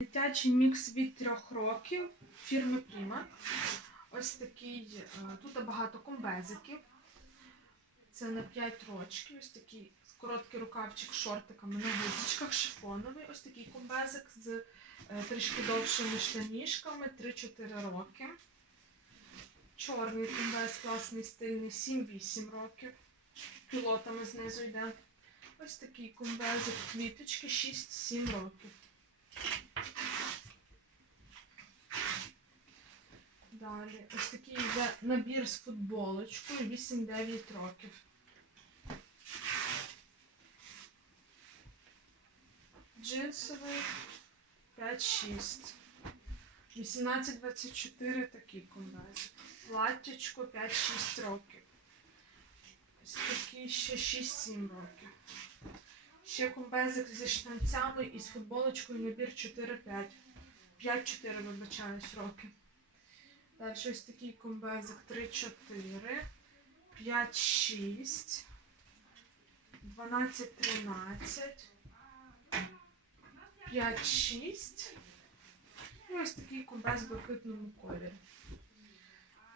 Дитячий мікс від трьох років фірми Prima. Ось такий, е, тут багато комбезиків. Це на 5 рочків. Ось такий короткий рукавчик з шортиками на гудзичках, шифоновий. Ось такий комбезик з е, трішки довшими штанішками, 3-4 роки. Чорний комбез, класний стильний, 7-8 років. Пілотами знизу йде. Ось такий комбезик, квіточки, 6-7 років. Далі, ось такий йде набір з футболочкою 8-9 років. Джинсовий 5-6. 18-24 такий комбез. Платтячко 5-6 років. Ось такий ще 6-7 років. Ще комбезик зі штанцями і з футболочкою набір 4-5. 5-4, вибачаюсь, роки. Далі ось такий комбезик 3-4, 5-6, 12-13, 5-6. І ось такий комбез в блакитному кольорі.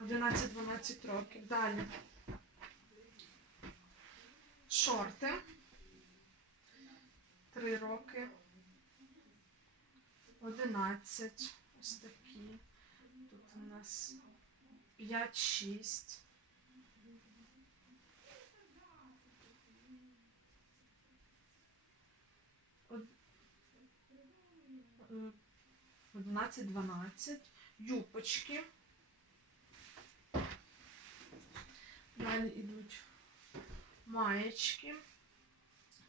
11-12 років. Далі. Шорти. 3 роки. 11. Ось такі. Тут у нас 5-6. Од- е, 11-12. Юпочки. Далі йдуть маєчки.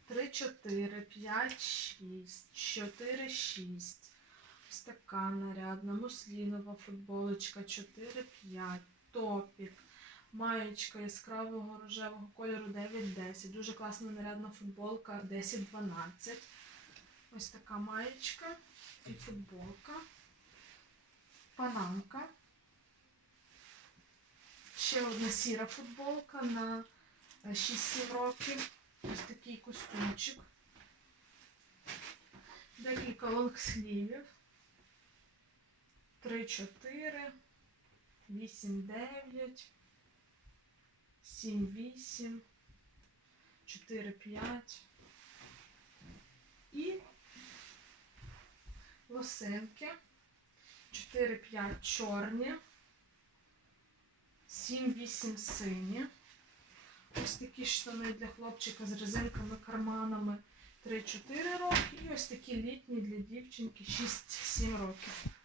3, 4, 5, 6, 4, 6. Така нарядна, муслінова футболочка 4-5, топік, маєчка яскравого рожевого кольору 9-10. Дуже класна нарядна футболка 10-12. Ось така маєчка і футболка. Панамка. Ще одна сіра футболка на е, 6-7 років. Ось такий костюмчик. Декілька лонгслівів. 3, 4, 8, 9, 7, 8, 4, 5 і лосинки 4, 5 чорні, 7, 8 сині. Ось такі штани для хлопчика з резинками, карманами 3-4 роки. І ось такі літні для дівчинки 6-7 років.